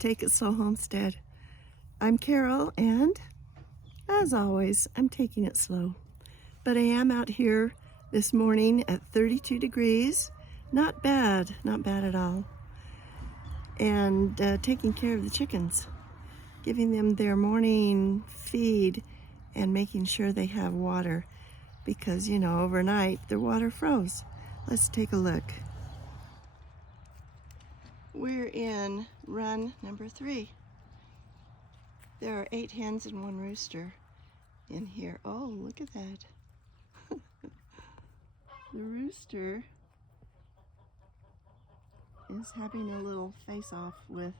Take It Slow Homestead. I'm Carol, and as always, I'm taking it slow. But I am out here this morning at 32 degrees. Not bad at all. And taking care of the chickens, giving them their morning feed and making sure they have water because, you know, overnight their water froze. Let's take a look. We're in run number 3. There are 8 hens and 1 rooster in here. Oh, look at that. The rooster is having a little face-off with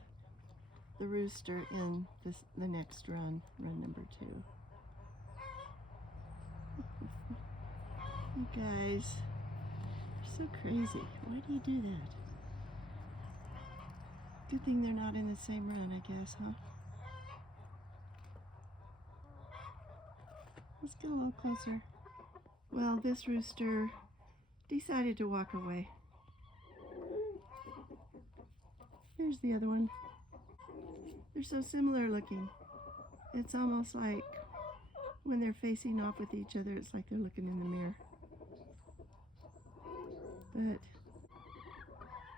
the rooster in the next run number 2. You guys are so crazy. Why do you do that? Good thing they're not in the same run, I guess, huh? Let's get a little closer. Well, this rooster decided to walk away. Here's the other one. They're so similar looking. It's almost like when they're facing off with each other, it's like they're looking in the mirror. But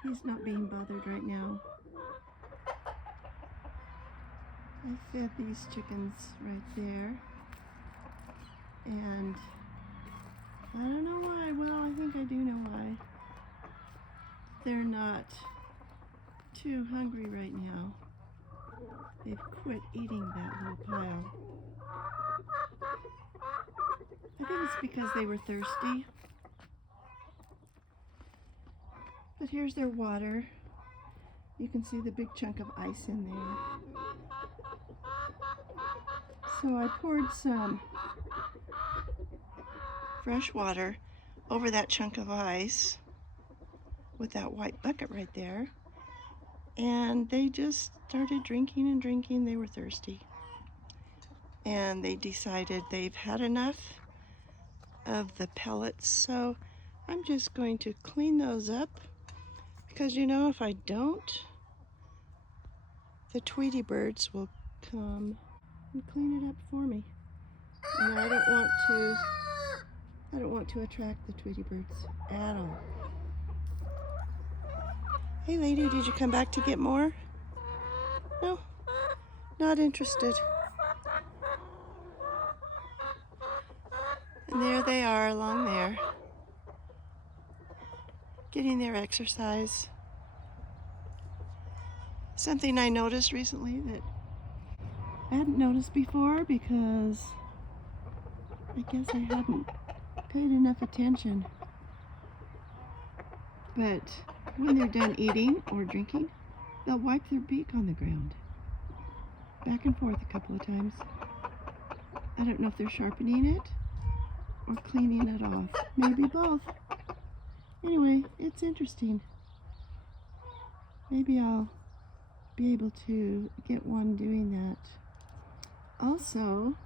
he's not being bothered right now. I fed these chickens right there. And I don't know why. Well, I think I do know why. They're not too hungry right now. They've quit eating that little pile. I think it's because they were thirsty. But here's their water. You can see the big chunk of ice in there. So I poured some fresh water over that chunk of ice with that white bucket right there. And they just started drinking and drinking. They were thirsty. And they decided they've had enough of the pellets. So I'm just going to clean those up. Because, you know, if I don't, the Tweety birds will come and clean it up for me. And I don't want to attract the Tweety birds at all. Hey lady, did you come back to get more? No, not interested. And there they are along there, getting their exercise. Something I noticed recently that I hadn't noticed before because I guess I hadn't paid enough attention. But when they're done eating or drinking, they'll wipe their beak on the ground. Back and forth a couple of times. I don't know if they're sharpening it or cleaning it off. Maybe both. Anyway, it's interesting. Maybe I'll be able to get one doing that. Also,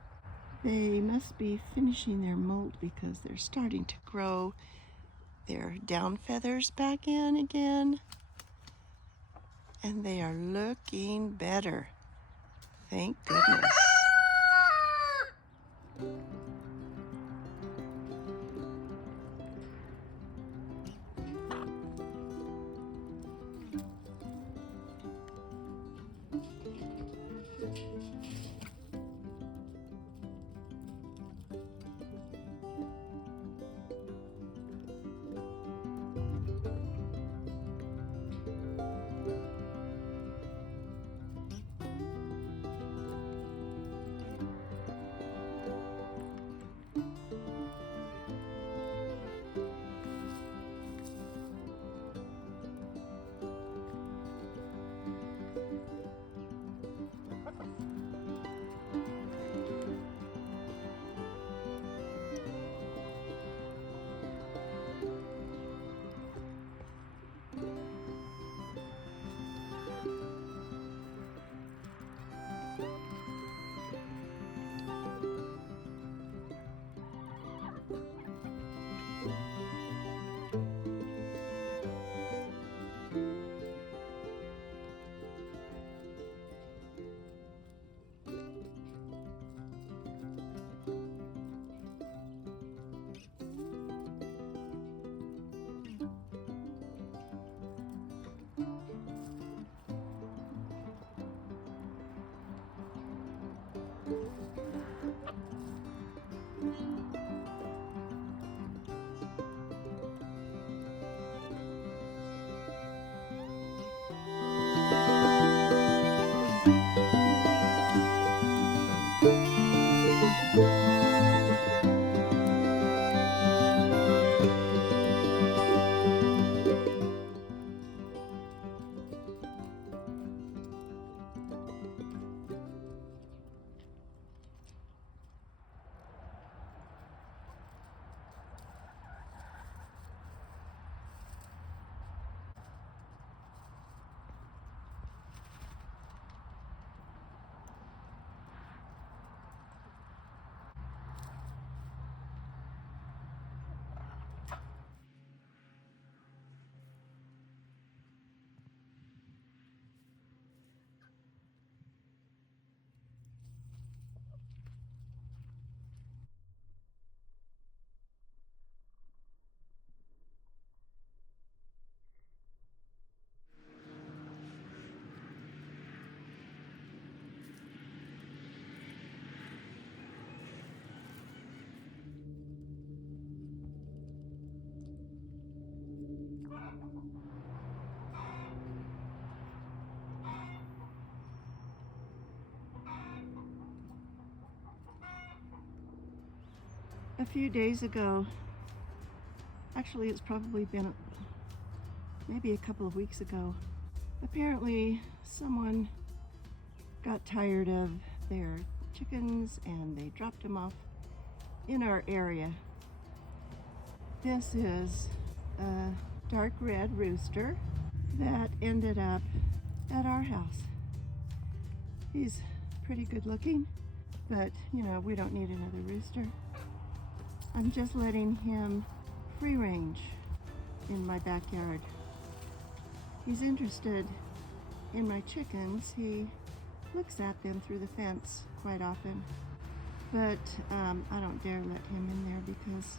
they must be finishing their molt because they're starting to grow their down feathers back in again. And they are looking better. Thank goodness. A few days ago, actually it's probably been maybe a couple of weeks ago, apparently someone got tired of their chickens and they dropped them off in our area. This is a dark red rooster that ended up at our house. He's pretty good looking, but you know, we don't need another rooster. I'm just letting him free range in my backyard. He's interested in my chickens. He looks at them through the fence quite often, but I don't dare let him in there because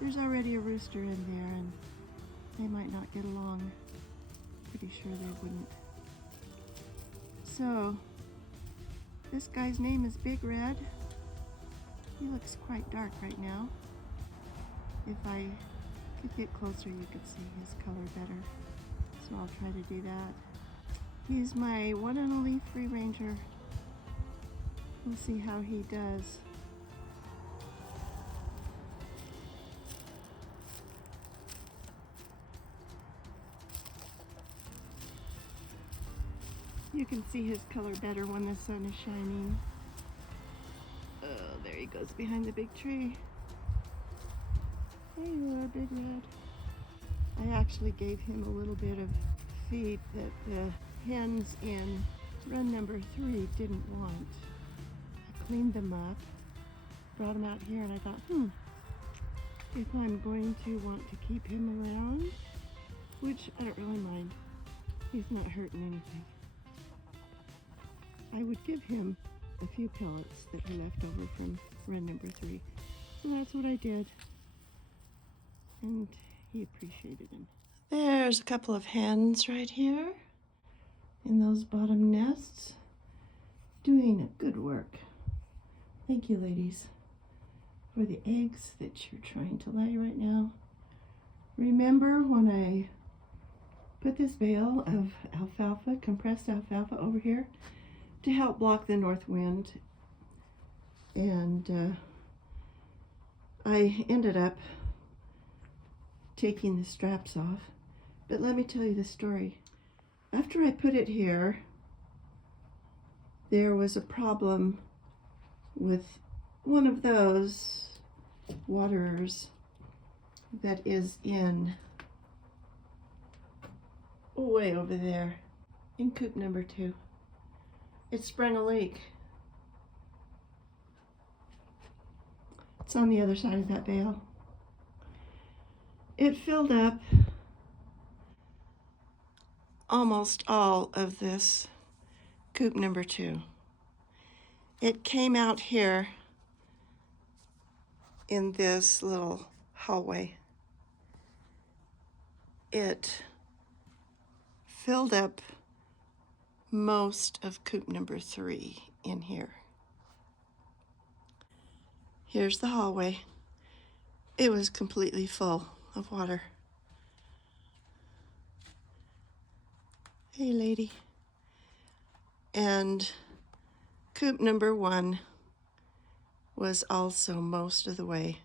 there's already a rooster in there and they might not get along. Pretty sure they wouldn't. So this guy's name is Big Red. He looks quite dark right now. If I could get closer, you could see his color better. So I'll try to do that. He's my one and only free ranger. We'll see how he does. You can see his color better when the sun is shining. Oh, there he goes behind the big tree. There you are, Big Red. I actually gave him a little bit of feed that the hens in run number 3 didn't want. I cleaned them up, brought them out here, and I thought, if I'm going to want to keep him around, which I don't really mind, he's not hurting anything, I would give him a few pellets that were left over from run number 3. So that's what I did, and he appreciated them. There's a couple of hens right here in those bottom nests, doing a good work. Thank you, ladies, for the eggs that you're trying to lay right now. Remember when I put this bale of alfalfa, compressed alfalfa, over here to help block the north wind, and I ended up taking the straps off. But let me tell you the story. After I put it here, there was a problem with one of those waterers that is in way over there in coop number 2. It sprung a leak. It's on the other side of that bale. It filled up almost all of this coop number 2. It came out here in this little hallway. It filled up most of coop number 3 in here. Here's the hallway. It was completely full of water. Hey, lady. And coop number 1 was also most of the way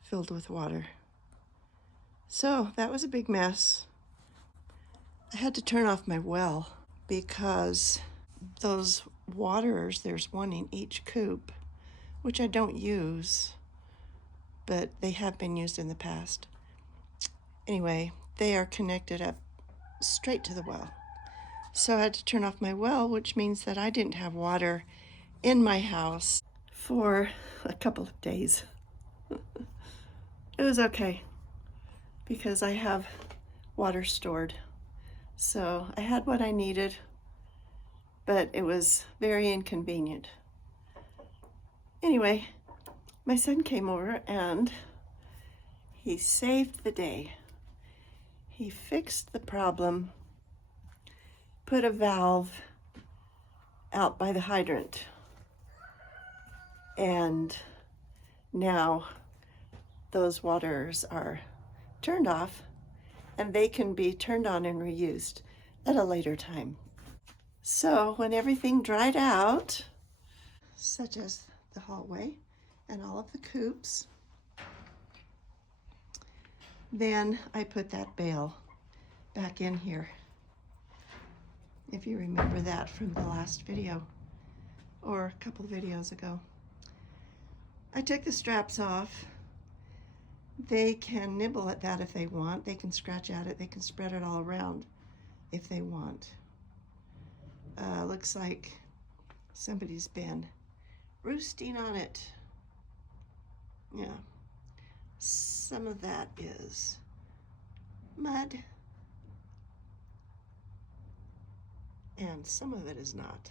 filled with water. So that was a big mess. I had to turn off my well because those waterers, there's one in each coop, which I don't use, but they have been used in the past. Anyway, they are connected up straight to the well. So I had to turn off my well, which means that I didn't have water in my house for a couple of days. It was okay because I have water stored. So I had what I needed, but it was very inconvenient. Anyway, my son came over and he saved the day. He fixed the problem, put a valve out by the hydrant, and now those waters are turned off and they can be turned on and reused at a later time. So when everything dried out, such as the hallway and all of the coops. Then I put that bale back in here, if you remember that from the last video or a couple of videos ago. I took the straps off. They can nibble at that if they want. They can scratch at it. They can spread it all around if they want. Looks like somebody's been roosting on it. Yeah. Some of that is mud, and some of it is not.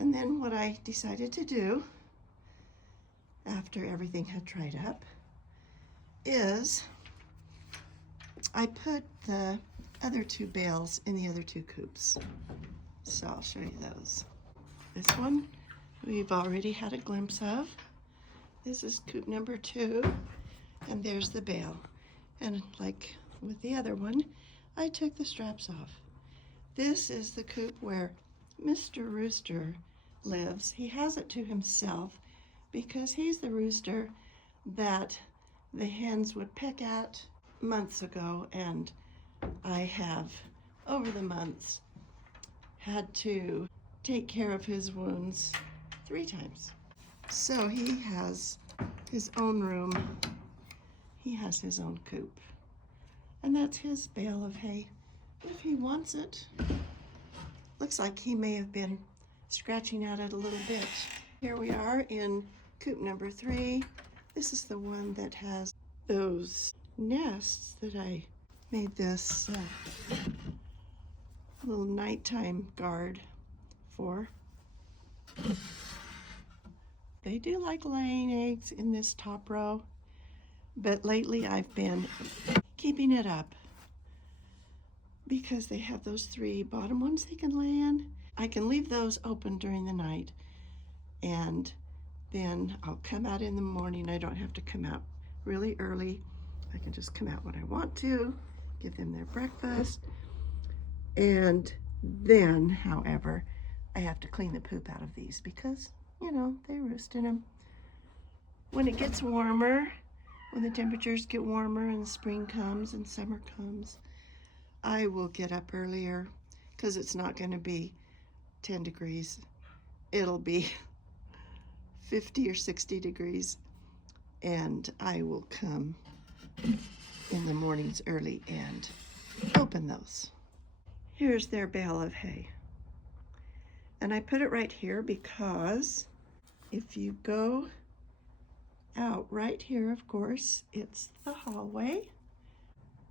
And then what I decided to do after everything had dried up is I put the other two bales in the other two coops. So I'll show you those. This one we've already had a glimpse of. This is coop number 2, and there's the bale. And like with the other one, I took the straps off. This is the coop where Mr. Rooster lives. He has it to himself because he's the rooster that the hens would peck at months ago, and I have, over the months, had to take care of his wounds 3 times. So he has his own room. He has his own coop. And that's his bale of hay, if he wants it. Looks like he may have been scratching at it a little bit. Here we are in coop number 3. This is the one that has those nests that I made this little nighttime guard for. They do like laying eggs in this top row, but lately I've been keeping it up because they have those 3 bottom ones they can lay in. I can leave those open during the night, and then I'll come out in the morning. I don't have to come out really early. I can just come out when I want to, give them their breakfast, and then, however, I have to clean the poop out of these because, you know, they roost in them. When it gets warmer, when the temperatures get warmer and spring comes and summer comes, I will get up earlier because it's not going to be 10 degrees. It'll be 50 or 60 degrees, and I will come in the mornings early and open those. Here's their bale of hay. And I put it right here because if you go out right here, of course, it's the hallway.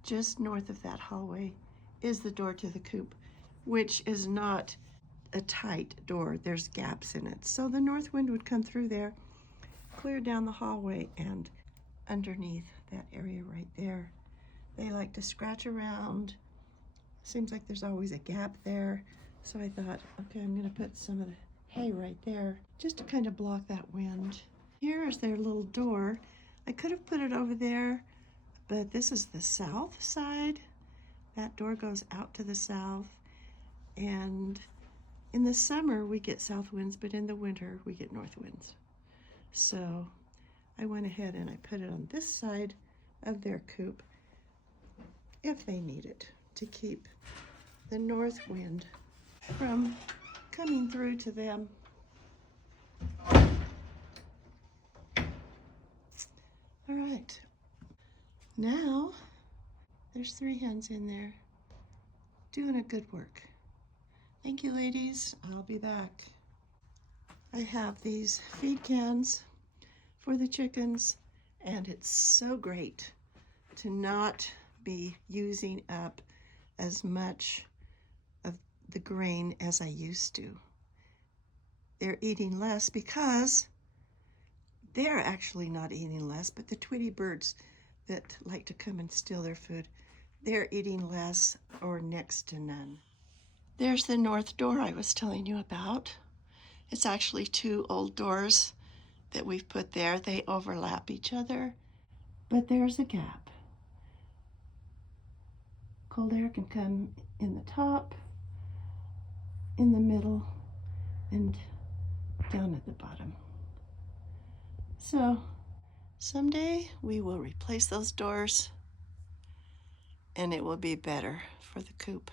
Just north of that hallway is the door to the coop, which is not a tight door. There's gaps in it. So the north wind would come through there, clear down the hallway, and underneath that area right there. They like to scratch around. Seems like there's always a gap there. So I thought, okay, I'm gonna put some of the hay right there just to kind of block that wind. Here is their little door. I could have put it over there, but this is the south side. That door goes out to the south, and in the summer we get south winds, but in the winter we get north winds. So I went ahead and I put it on this side of their coop if they need it, to keep the north wind from coming through to them. All right, now there's 3 hens in there doing a good work. Thank you, ladies. I'll be back. I have these feed cans for the chickens, and it's so great to not be using up as much of the grain as I used to. They're eating less because they're actually not eating less, but the Tweety birds that like to come and steal their food, they're eating less or next to none. There's the north door I was telling you about. It's actually 2 old doors that we've put there. They overlap each other, but there's a gap. Cold air can come in the top, in the middle, and down at the bottom. So someday we will replace those doors and it will be better for the coop.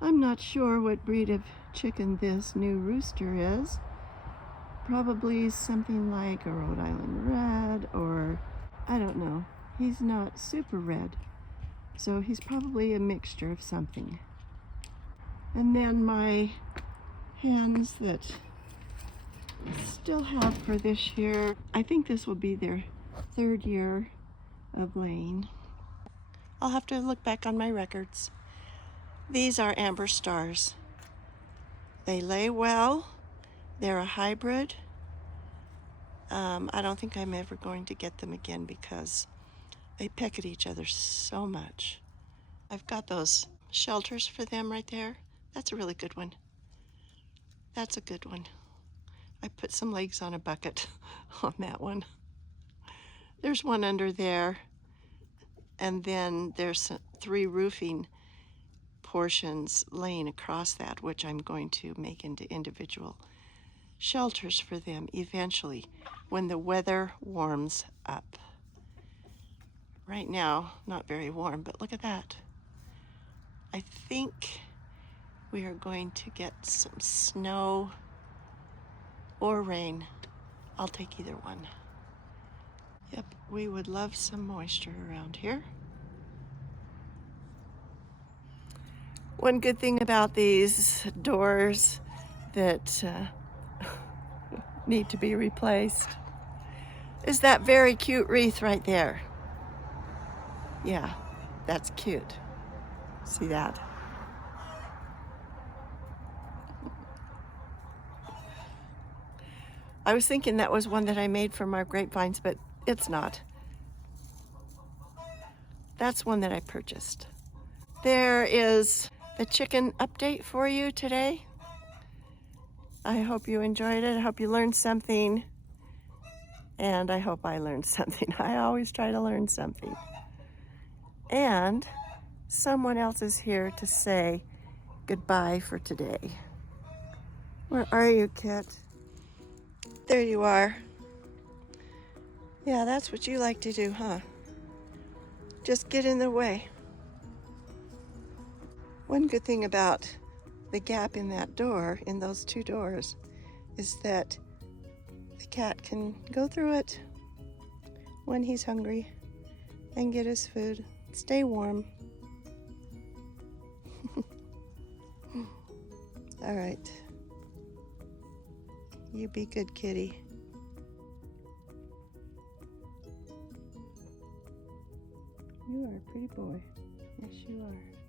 I'm not sure what breed of chicken this new rooster is. Probably something like a Rhode Island Red, or I don't know. He's not super red, so he's probably a mixture of something. And then my hens that I still have for this year, I think this will be their 3rd year of laying. I'll have to look back on my records. These are Amber Stars. They lay well. They're a hybrid. I don't think I'm ever going to get them again because they peck at each other so much. I've got those shelters for them right there. That's a really good one. That's a good one. I put some legs on a bucket on that one. There's one under there, and then there's 3 roofing portions laying across that, which I'm going to make into individual shelters for them eventually when the weather warms up. Right now, not very warm, but look at that. I think we are going to get some snow or rain. I'll take either one. Yep, we would love some moisture around here. One good thing about these doors that need to be replaced is that very cute wreath right there. Yeah, that's cute. See that? I was thinking that was one that I made from our grapevines, but it's not. That's one that I purchased. There is the chicken update for you today. I hope you enjoyed it. I hope you learned something. And I hope I learned something. I always try to learn something. And someone else is here to say goodbye for today. Where are you, Kit? There you are. Yeah, that's what you like to do, huh? Just get in the way. One good thing about the gap in that door, in those 2 doors, is that the cat can go through it when he's hungry and get his food. Stay warm. All right. You be good, kitty. You are a pretty boy. Yes, you are.